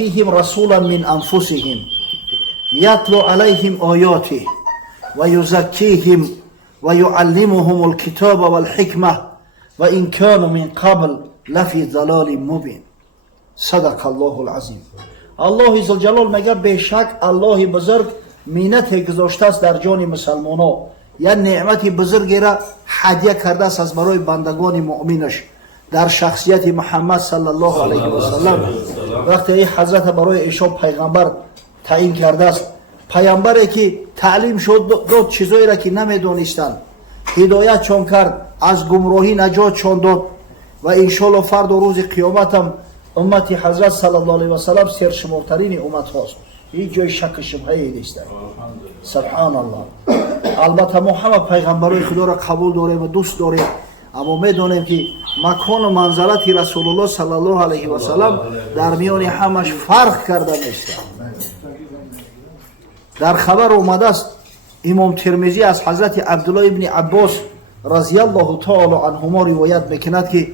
فيهم رسولا من أنفسهم يتلو عليهم آياته ويزكيهم ويعلمهم الكتاب والحكمة وإن كانوا من قبل لفي ضلال مبين. صدق الله العظیم. الله ذوالجلال میگه بیشک الله بزرگ مینت گذاشته است در جان مسلمانان، یا نعمت بزرگی را هدیه کرده است از برای بندگان مؤمنش در شخصیت محمد صلی الله علیه و سلم. وقتی این حضرت برای ایشان پیغمبر تعیین کرده است، پیامبری که تعلیم شد داد چیزایی را که نمیدونستند، هدایت چون کرد، از گمراهی نجات چون داد و انشالله فردا روز قیامت هم امت حضرت صلی الله علیه و سلم سرشمارترین امت هاست. هیچ جای شک شبهه نیست. سبحان الله. البته ما همه پیغمبرای خدا را قبول داریم و دوست داریم، اما میدونیم که مکان و منزلت رسول الله صلی الله علیه و سلم در میان همش فرق کرده نیست. در خبر اومده است، امام ترمذی از حضرت عبدالله ابن عباس رضی الله تعالی عنهما روایت میکند که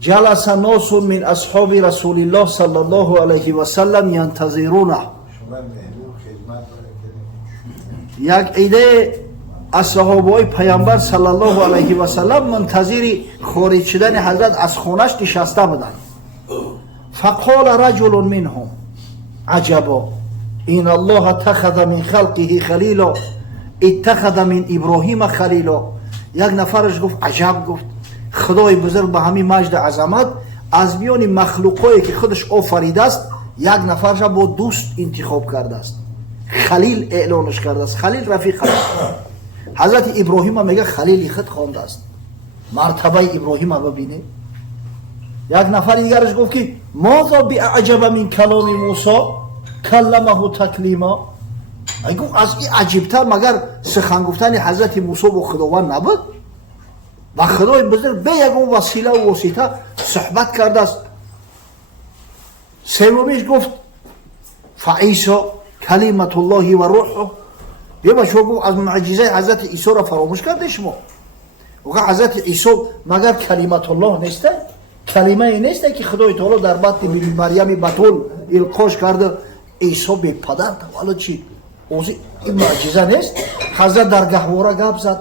جلس ناس من اصحاب رسول الله صلی الله علیه و سلم ینتظرونه. یک عده از صحابه پیامبر صلی الله علیه و سلم منتظر خارج شدن حضرت از خانه‌اش نشسته بودند. فقال رجل منهم عجبا ان الله اتخذ من خلقه خلیلا اتخذ من ابراهیم خلیلا. یک نفرش گفت عجب، گفت خدای بزرگ به همین مجد عظمت از میان مخلوقایی که خودش آفریده است یک نفرش با دوست انتخاب کرده است، خلیل اعلانش کرده است. خلیل رفیق است. حضرت ابراهیم میگه خلیل خود خوانده است. مرتبه ابراهیم رو ببینه. یک نفر دیگرش گفت که ماذا باعجب من کلام موسی کلمه تکلیما. گفت از این عجیبتر مگر سخن گفتن حضرت موسی با خداوند نبود؟ و خدای بزرگ به یک وسیله و واسطه صحبت کرده است. سومیش گفت فعیسی کلمت الله و روحه. یه باشو گفت از معجزه حضرت عیسی را فراموش کرده شما؟ و حضرت عیسی مگر کلمت الله نیسته؟ کلمه نیسته که خدای تعالی در بطن بیبی مریم بتول القاش کرده عیسی به پدر تولد چی؟ این معجزه نیست؟ حضرت در گهواره گپ زد،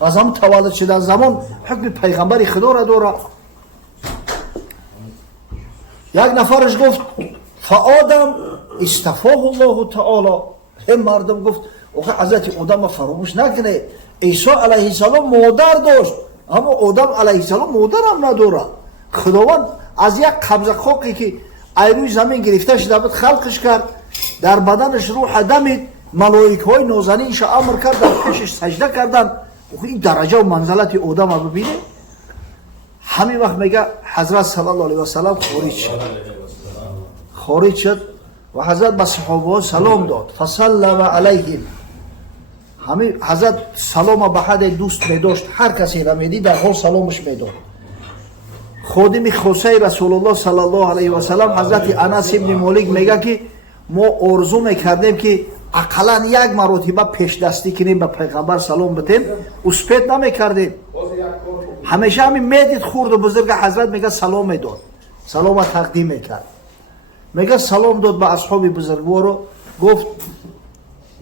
از هم تولد شدن زمان حکم پیغمبر خدا را داره. یک نفرش گفت فآدم استفاه الله تعالی. هم مردم گفت حضرت آدم فراموش نکنه عیسی علیه السلام مادر داشت، اما آدم علیه السلام مادر هم نداره. خداوند از یک قبضه خاکی که ایروی زمین گرفته شده بود خلقش کرد، در بدنش روح دمید، ملائکه های نازنینش امر کرد در پیشش سجده کردن. این درجه و منزلت آدم رو ببینه. همین وقت میگه حضرت صلی الله علیه و سلم خارج شد و حضرت به صحابه سلام داد. فسلم علیهم. همین حضرت سلام به حد دوست میداشت، هر کسی را میدید در حال سلامش میداد. خادم خاصه رسول الله صلی الله علیه و سلم حضرت انس ابن مالک میگه که ما آرزو میکردیم که اقلا یک مرتبه پیش دستی کنیم به پیغمبر سلام بدیم، اسپید نمیکردیم. همیشه همین میدید خورد و بزرگ حضرت میگه سلام میداد، سلام تقدیم میکرد. میگه سلام داد به اصحاب بزرگوارو، گفت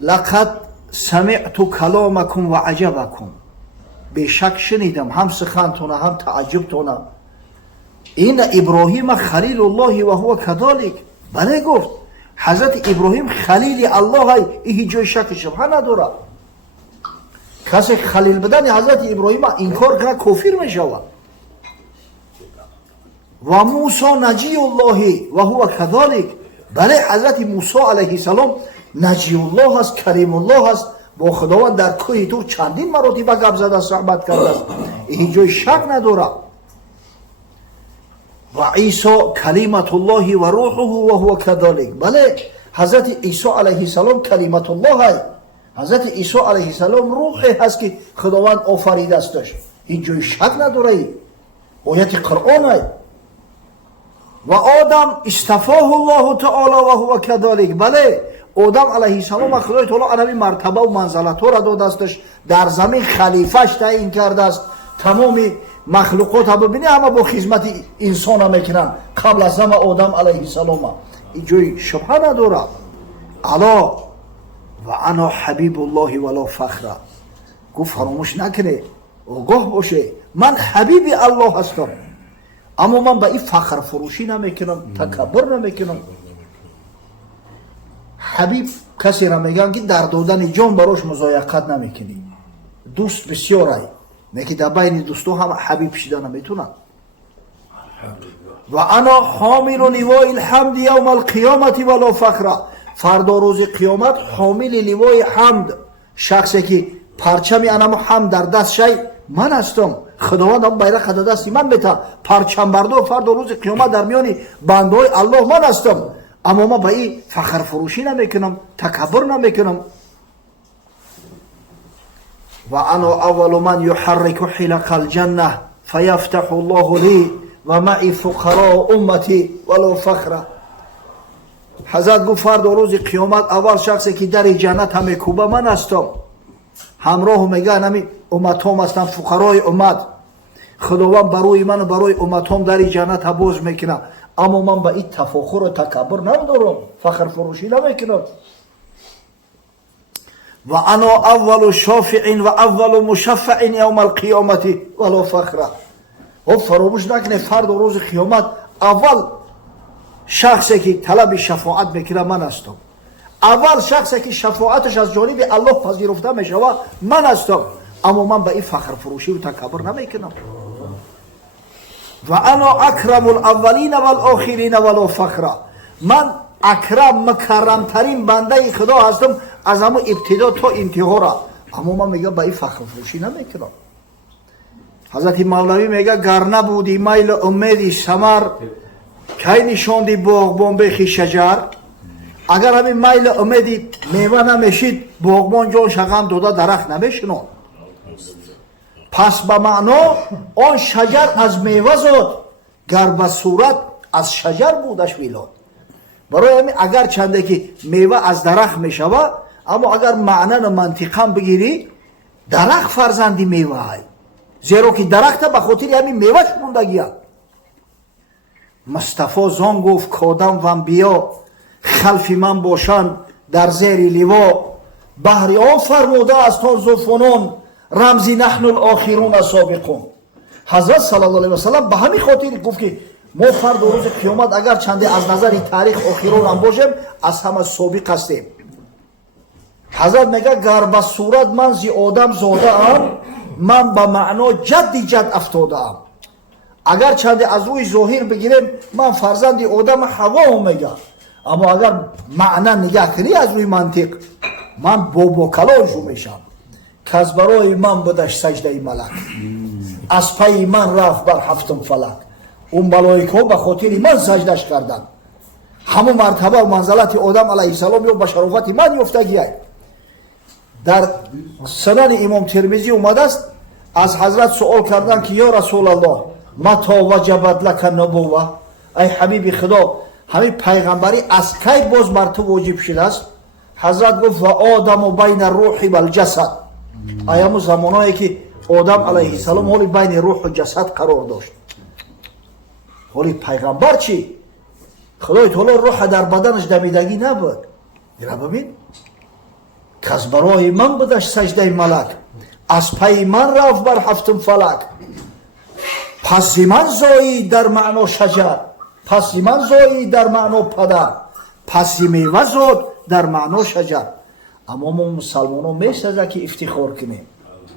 لقد سمعت کلامکم و عجبکم. بیشک شنیدم هم سخنتونه هم تعجبتونه. این ابراهیم خلیل الله و هو کذالک. بله گفت حضرت ابراهیم خلیل الله های، این جای شک شبهه نداره. کسی خلیل بدن حضرت ابراهیم انکار کنه کافر میشود. و موسی نجی الله و هو کذالک. بله حضرت موسی علیه السلام نجی الله است، کریم الله است، با خداوند در کوه طور چندین مراتب گپ زده صحبت کرده است. این جای شک نداره. و عیسی کلمت الله و روحه و هو کذالک. بله حضرت عیسی علیه السلام کلمت الله است. حضرت عیسی علیه السلام روحی هست که خداوند آفریده استش. این جای شک نداره. آیت قرآن است. و آدم استفاه الله تعالی و هو کذالک. بله آدم علیه السلام خدای تعالی عربی مرتبه و منزلت ها را داده استش، در زمین خلیفهش تعیین کرده است، تمام مخلوقات ها ببینی همه با خدمت انسان ها میکنن قبل از همه آدم علیه السلام. این جای شبهه نداره. الا و انا حبیب الله ولا فخر. گفت فراموش نکنه، آگاه باشه من حبیب الله هستم، اما من به این فخر فروشی نمیکنم، تکبر نمیکنم. حبیب کسی را میگن که در دادن جان براش مضایقت نمیکنی. دوست بسیار ای میگه در بین دوستو هم حبیب شده نمیتونن. و انا حامل لوای الحمد یوم القیامت ولا فخر. فردا روز قیامت حامل لوای حمد، شخصی که پرچم انم حمد در دست شای من هستم. خداوند هم بیرق در دستی من میته، پرچم بردار فردا روز قیامت در میان بنده های الله من هستم، اما ما به این فخر فروشی نمیکنم، تکبر نمیکنم. و انا اول من یحرک حلق الجنه فیفتح الله لی و معی فقراء امتی ولو فخر. حضرت گفت فردا روز قیامت اول شخصی که در جنت هم میکوبه من هستم، همراه میگه نمی امتام هستم، فقرای امت. خداوند برای من و برای امتام در جنت باز میکنه، اما من به این تفاخر و تکبر ندارم، فخر فروشی نمیکنم. و انا اول شافع و اول مشفع یوم القیامت ولا فخر. و فراموش نکنه فردا روز قیامت اول شخصی که طلب شفاعت میکنه من هستم، اول شخصی که شفاعتش از جانب الله پذیرفته میشوه من هستم، اما من به این فخر فروشی و تکبر نمیکنم. و انا اکرم الاولین والآخرین ولا فخر. من اکرم مکرم ترین بنده خدا هستم از همون ابتدا تا انتها را، اما من میگم به این فخر فروشی نمیکنم. حضرت مولوی میگه گر نبودی میل امیدی ثمر کی نشاندی باغبان بخی شجر. اگر همین میل امیدی میوه نمیشید باغبان جان شغم داده درخت نمیشنون. پس به معنا آن شجر از میوه زاد، گر به صورت از شجر بودش میلاد. برای همین اگر چنده که میوه از درخت میشوه، اما اگر معنی منطقا بگیری درخت فرزندی میوه های، زیرا که درخت به خاطر همین میوهش موندگی هست. مصطفی زان گفت کادم و انبیا خلف من باشند در زیر لوا، بهر آن فرموده است تا زفنان رمزی نحن الاخرون سابقون. حضرت صلی الله علیه و سلم به همین خاطر گفت که ما فردا روز قیامت اگر چنده از نظر تاریخ آخرون هم باشیم از همه سابق هستیم. حضرت میگه گر به صورت من زی آدم زاده ام، من به معنا جدی جد افتاده ام. اگر چنده از روی ظاهر بگیریم من فرزند آدم حوا هم میگه، اما اگر معنی نگاه کنی از روی منطق من بابا کلانشو میشم. کس برای من بدش سجده ملک، از پای من رفت بر هفتم فلک. اون ملائکه به خاطر من سجدش کردن. همون مرتبه و منزلت آدم علیه السلام یا به شرافت من یافتگی است. در سنن امام ترمذی اومده است از حضرت سوال کردن که یا رسول الله متى وجبت لك النبوه، ای حبیب خدا همین پیغمبری از کی باز بر تو واجب شده است؟ حضرت گفت و آدم و بین الروح و الجسد. ایام زمانایی که آدم علیه السلام حالی بین روح و جسد قرار داشت. حالی پیغمبر چی؟ خدای تعالی روح در بدنش دمیدگی نبود. اینا ببین کس برای من بدش سجده ملک، از پای من رفت بر هفتم فلک. پس من زایی در معنا شجر، پس من زایی در معنا پدر، پس میوه زاد در معنا شجر. اما ما مسلمان ها میسازه که افتخار کنیم،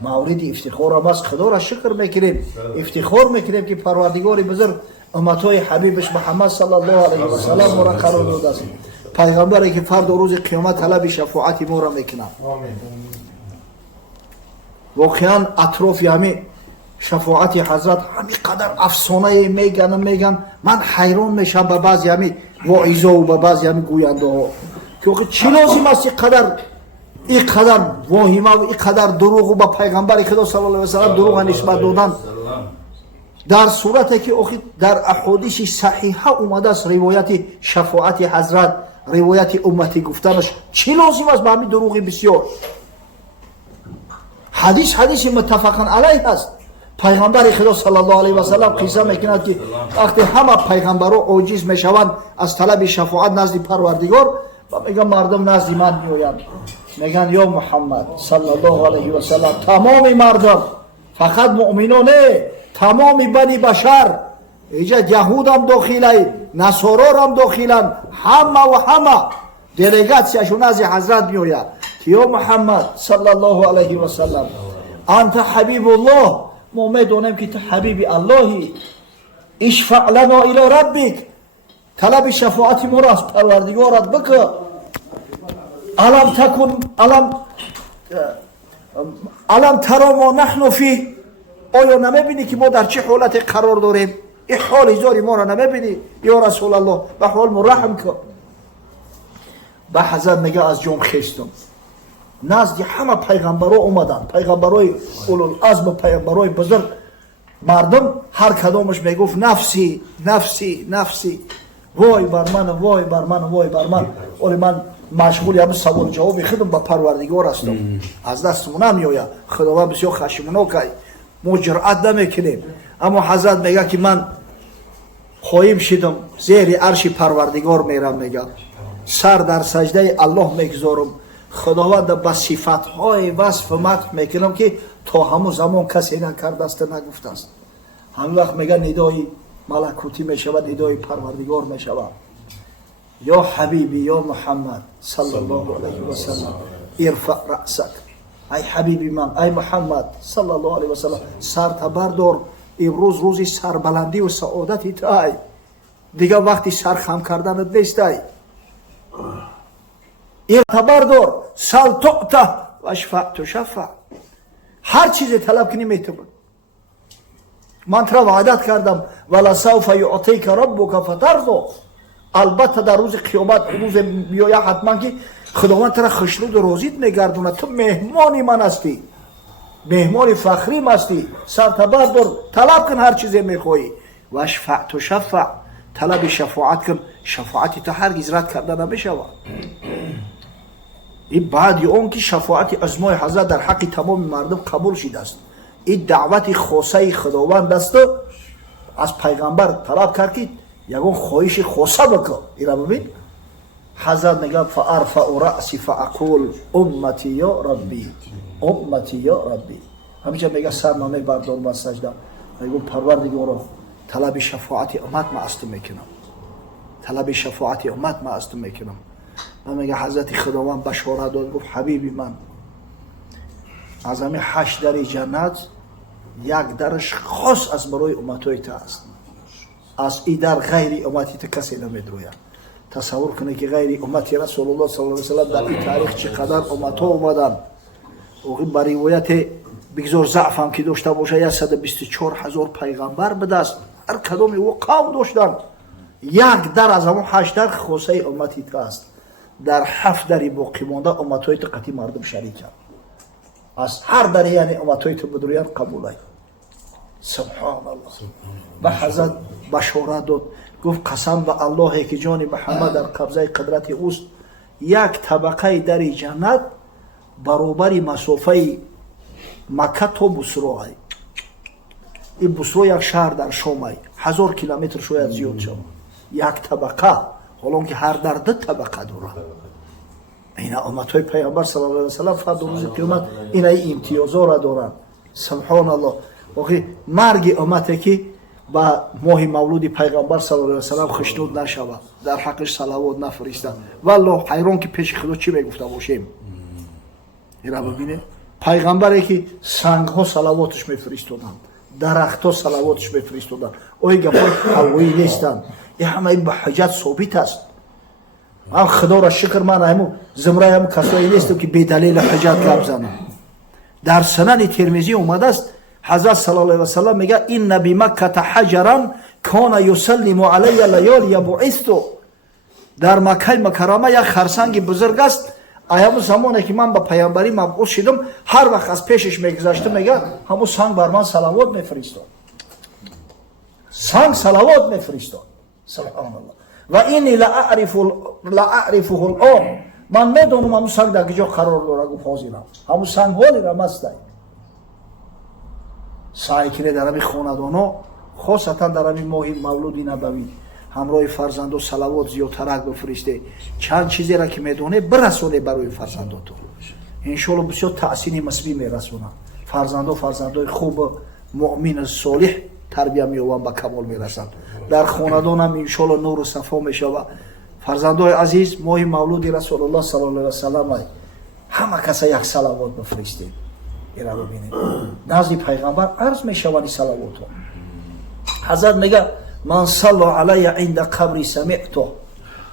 مورد افتخار هم است. خدا را شکر میکنیم، افتخار میکنیم که پروردگار بزرگ امتهای حبیبش محمد صلی الله علیه و سلم ما را قرار داده است، پیغمبری که فردا روز قیامت طلب شفاعت ما را میکنه. واقعا اطراف همین شفاعت حضرت همین قدر افسانه میگن من حیران میشم به بعضی همین واعظا و به بعضی همین گوینده ها که چی لازم است این قدر واهمه و این قدر دروغ و به پیغمبر خدا صلی الله علیه و سلم دروغ نسبت دادن، در صورتی که در احادیث صحیحه اومده است روایت شفاعت حضرت، روایت امتی گفتنش چی لازم است به همین دروغ بسیار؟ حدیث متفقا علیه است. پیغمبر خدا صلی الله علیه و سلم قصه میکند که وقتی همه پیغمبرها عاجز میشوند از طلب شفاعت نزد پروردگار و میگن مردم نزد من میآیند، میگن یا محمد صلی الله علیه و سلم تمام مردم، فقط مؤمنان نه، تمام بنی بشر، اینجا یهود هم داخلند، نصارا هم داخلند، همه و همه دلیگاسیشون از حضرت میآید که یا محمد صلی الله علیه و سلم انت حبیب الله، ما میدونیم که تو حبیب اللهی، اشفع لنا الی ربک، طلب شفاعت ما را از پروردگارت بکن. الم ترا ما نحن فی، آیا نمیبینی که ما در چه حالت قرار داریم؟ این حال هزاری ما را نمیبینی یا رسول الله؟ به حال ما رحم کن. به حضرت میگه از جون خستم، نزد همه پیغمبرها اومدن، پیغمبرای اولوالعزم، پیغمبرای بزرگ، مردم هر کدامش میگفت نفسی نفسی نفسی، وای بر من وای بر من وای بر من. ولی من مشغول همه سوال جواب خودم با پروردگار هستم، از دستمون نمیآید. خداوند بسیار خشمناکه، ما جرأت نمیکنیم. اما حضرت میگه که من خواهیم شدم زیر عرش پروردگار میرم، میگه سر در سجده الله میگذارم، خداوند با صفاتهای وصف مدح میکنم که تا همون زمان کسی نکرده است نگفته است. همین وقت میگه ندای ملکوتی میشود، ندای پروردگار میشود. یا حبیبی یا محمد صلی الله علیه و سلم ارفع رأسک، ای حبیبی من، ای محمد صلی الله علیه و سلم سر بردار، امروز روزی سربلندی و سعادتی تو، دیگه وقتی سر خم کردنت نیست. بردار، سل تعطى و اشفع تشفع، هر چیز طلب کنی میتونی. من تو وعدت کردم ولسوف یعطیک ربک فترضی، البته در روز قیامت روز میآید حتما که خداوند تو را خشنود و راضی میگردونه، تو مهمان من هستی، مهمان فخریم هستی، سر بردار طلب کن هر چیزی میخوایی. و اشفع تشفع، طلب شفاعت کن، شفاعتی تو هرگز رد کرده نمیشود. این بعد اون که شفاعت ازمای حضرت در حق تمام مردم قبول شده است، این دعوت خاصه خداوند است، از پیغمبر طلب کرد که یگون خواهش خاصه بکن. این را ببین، حضرت میگه فارفع رأسی فاقول امتی یا ربی، امتی یا ربی. همیشه میگه سر نامه بردارم از سجده، میگه پروردگارا طلب شفاعت امت ما است میکنم، طلب شفاعت امت ما است میکنم. و میگه حضرت خداوند بشارت داد، گفت حبیبی من، از همه 8 در جنت یک درش خاص از برای امتای تو است، از این در غیر امتی تو کسی نمیدروید. تصور کنه که غیر امتی رسول الله صلی الله علیه و سلم در این تاریخ چقدر امتها اومدن. با روایت بگذار ضعف هم که داشته باشه 124,000 پیغمبر به دست، هر کدام او قوم داشتن. یک در از همون 8 در خاصه امتی تو است، در 7 در باقی مانده امتهای تو قطعی مردم شریکن، از هر در یعنی امتهای تو بدرویان قبول ای. سبحان الله. و حضرت بشارت داد، گفت قسم به الله که جان محمد در قبضه قدرت اوست، یک طبقه در جنت برابر مسافه مکه تا بصره ای. این بصره یک شهر در شام ای، 1000 کیلومتر شاید زیاد شد. یک طبقه، حالا که هر در 2 طبقه داره. این امتهای پیامبر صلی الله علیه و سلم فردا روز قیامت این امتیازها را دارن. سبحان الله. واقعی مرگ امتی که با ماه مولود پیغمبر صلی الله علیه و سلم خشنود نشود، در حقش صلوات نفرستند. والله حیران که پیش خدا چی میگفته باشیم. این را ببینید، پیغمبری که سنگ ها صلواتش میفرستادن، درخت ها صلواتش میفرستادن، اوی گفای هوایی نیستند. این همه این به حجت ثابت است. من خدا را شکر، من همون زمره همون کسایی نیستم که بی دلیل حجت گپ زنم. در سنن ترمذی اومده است، حضرت صلی الله علیه و سلم میگه این بمکه حجرا کان یسلم علی لیالی بعثت. در مکه مکرمه یک خرسنگ بزرگ است، ایام زمانی که من با پیامبری مبعوث شدم، هر وقت از پیشش میگذشتم میگه همون سنگ بر من صلوات میفرستاد، سنگ صلوات میفرستاد. سبحان الله. و اینی لاعرفه الان، من میدونم همون سنگ در کجا قرار داره. گفت حاضرم، همون سنگ والی را مست. سعی کنه در همین خاندانا خاصتا در همین ماه مولود نبوی همراه فرزندو صلوات زیادتر بفرسته، چند چیزی را که میدونه برسونه برای فرزنداتون. انشالله بسیار تأثیر مثبت میرسونه. فرزندای خوب مؤمن صالح تربیت مییابند به کمال میرسند. در خاندان هم انشالله نور و صفا میشود. فرزندای عزیز ماه مولود رسول الله صلی الله علیه و سلم همه کسا یک صلوات بفرستید. اینا رو ببینید. نزد پیغمبر عرض میشوند صلوات. حضرت میگه من صلی علی عند قبری سمعته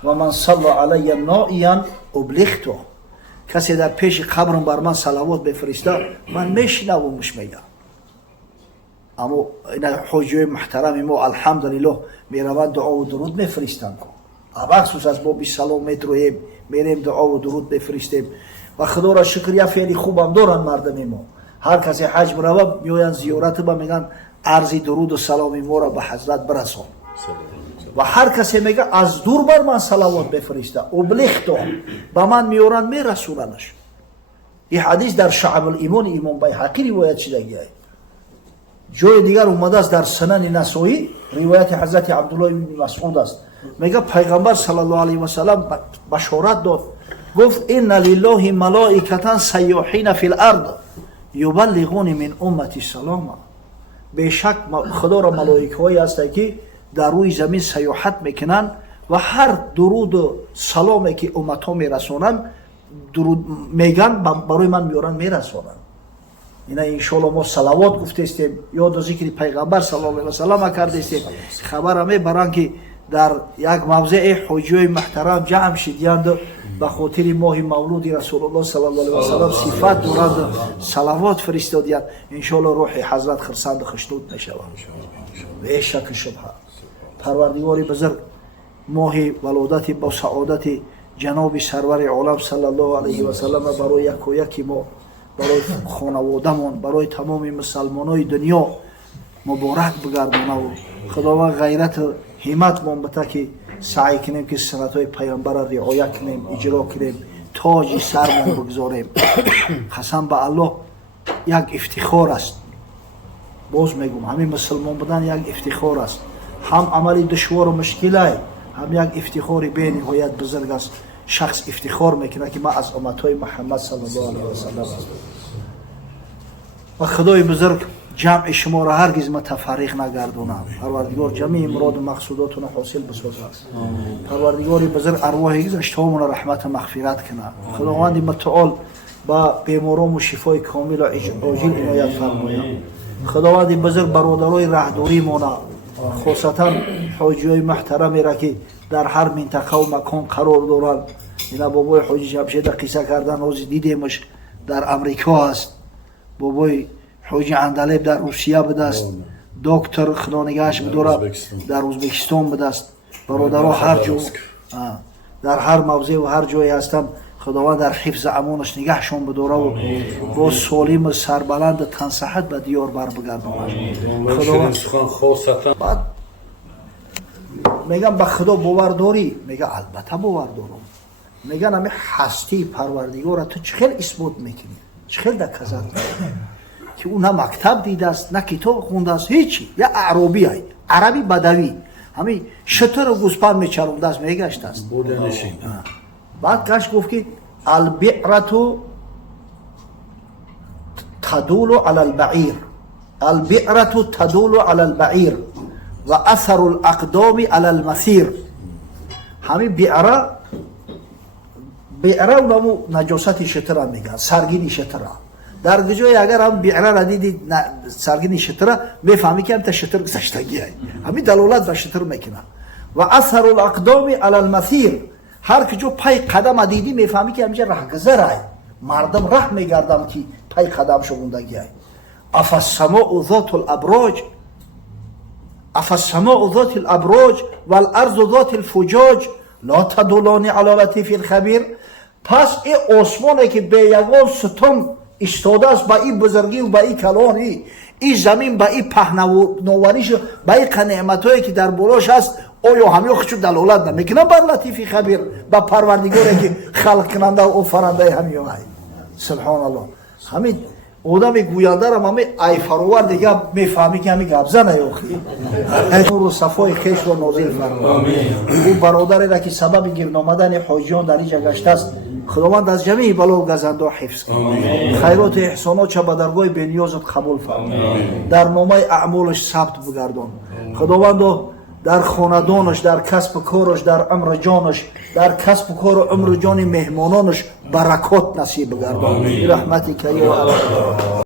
و من صلی علی نائیا ابلغته. کسی در پیش قبرم بر من صلوات بفرسته من میشنومش. میگه اما این حجوی محترم ما الحمدلله میروند دعا و درود میفرستند. مخصوص از بابی سلام میترویم میریم دعا و درود بفرستیم و خدا را شکر یا فعلی خوبم دارن مردم ما. هر کسی حج بروه میوین زیارت با میگن عرضی درود و سلام ما را به حضرت برسان و هر کسی میگه از دور بر من صلوات بفرسته ابلغته به من میورن میرسوننش. این حدیث در شعب الایمان امام بیهقی روایت شده. جای دیگر اومده است در سنن نسائی روایت حضرت عبدالله بن مسعود است. میگه پیغمبر صلی الله علیه و سلم بشارت داد گفت ان لله ملائکه سیاحین فی الارض یبلغون من امتی سلام. بیشک خدا را ملائکه هایی هست که در روی زمین سیاحت میکنن و هر درود و سلامی که امت ها میرسونن درود میگن برای من میارن میرسونن. اینا انشالله ما صلوات گفته استیم یاد و ذکر پیغمبر صلی الله علیه و سلم کرده استیم. خبر همه بران که در یک موضع حجوی محترم جمع شدیند به خاطر ماه مولود رسول الله صلی الله علیه و سلم صفات دارند صلوات فرستادند. انشالله روح حضرت خرسند و خشنود نشود به شک شبهه. پروردگار بزرگ ماه ولادت با سعادت جناب سرور عالم صلی الله علیه و سلم برای یک و یکی ما، برای خانواده‌مان، برای تمام مسلمانای دنیا مبارک بگردونه و خداوند غیرت همت ما بده که سعی کنیم که سنت‌های پیامبر را رعایت کنیم، اجرا کنیم، تاج سرمان بگذاریم. قسم به الله یک افتخار است. باز میگم همین مسلمان بودن یک افتخار است. هم عملی دشوار و مشکل است، هم یک افتخاری به نهایت بزرگ است. شخص افتخار میکنه که ما از امتهای محمد صلی الله علیه و سلم است. و خدای بزرگ جمع شما را هرگز متفرق نگردونه. پروردگار جمعی مراد و مقصوداتون حاصل بسازد. پروردگار بزرگ ارواح گذشته‌مون را رحمت و مغفرت کنه. خداوند متعال با بیماران و شفای کامل و عاجل عنایت فرماید. خداوند بزرگ برادرای راهداری مونه، خاصتا حاجیای محترمی را که در هر منطقه و مکان قرار دارند. اینا بابای حاجی جمشید قصه کردن روز دیدیمش در امریکا است. بابای حاجی اندلیب در روسیه بوده است. دکتر خدا نگهش بداره در ازبکستان بوده است. برادرها هر جا در هر موضع و هر جایی هستند. خداوند در حفظ امانش نگهشون بداره و با سالم سربلند تن صحت به دیار بر بگردونه. خداوند بعد میگم به خدا باور داری؟ میگه البته باور دارم. میگن همه هستی پروردگار تو چخیل اثبات میکنی، چخیل دکزد که اون نه مکتب دیده است نه کتاب خونده است هیچی. یا عربی های عربی بدوی همین شتر و گوسپند میچرونده است میگشت است. بعد کاش گفت که البعرة تدول على البعير، البعرة تدول على البعير و اثر الاقدام على المسير. همین بعره اونمو نجاست شتر هم میگن، سرگین شتر هم. در جای اگر هم بعره را دیدی سرگین شتر میفهمی که هم تا شتر گذشتگی هست. همین دلالت به شتر میکنه. و اثر الاقدام على المسير، هر که جو پای قدم دیدی میفهمی که همینجا رهگذر های مردم راه میگردم که پای قدم شوندگی های. افالسماء ذات الابراج، افالسماء ذات الابراج والارض ذات الفجاج لا تدلان علی لطیف الخبیر. پس این آسمانه که به یگان ستون استاده است با این بزرگی و با این کلانی، این زمین با این پهناوریش با این نعمتایی که در بالاش هست، آیا همه خودشون دلالت نمیکنه بر لطیف خبیر، با پروردگاری که خلق کننده و آفریننده همه های. سبحان الله. همین آدم گوینده را همی ای فروور دیگه میفهمی که همی گپ زنه یوخی نور و صفای خیش رو نازل فرما. او برادری را که سبب گرد آمدن حاجیان در اینجا گشته است خداوند از جمیع بلا و گزنده حفظ کن. خیرات و احسانات چه به درگاه بنیازت قبول فرما. در نامه اعمالش ثبت بگردان. خداوند در خاندانش، در کسب و کارش، در عمر جانش، در کسب و کار و عمر جان مهمانانش برکات نصیب بگردان. رحمتی که یا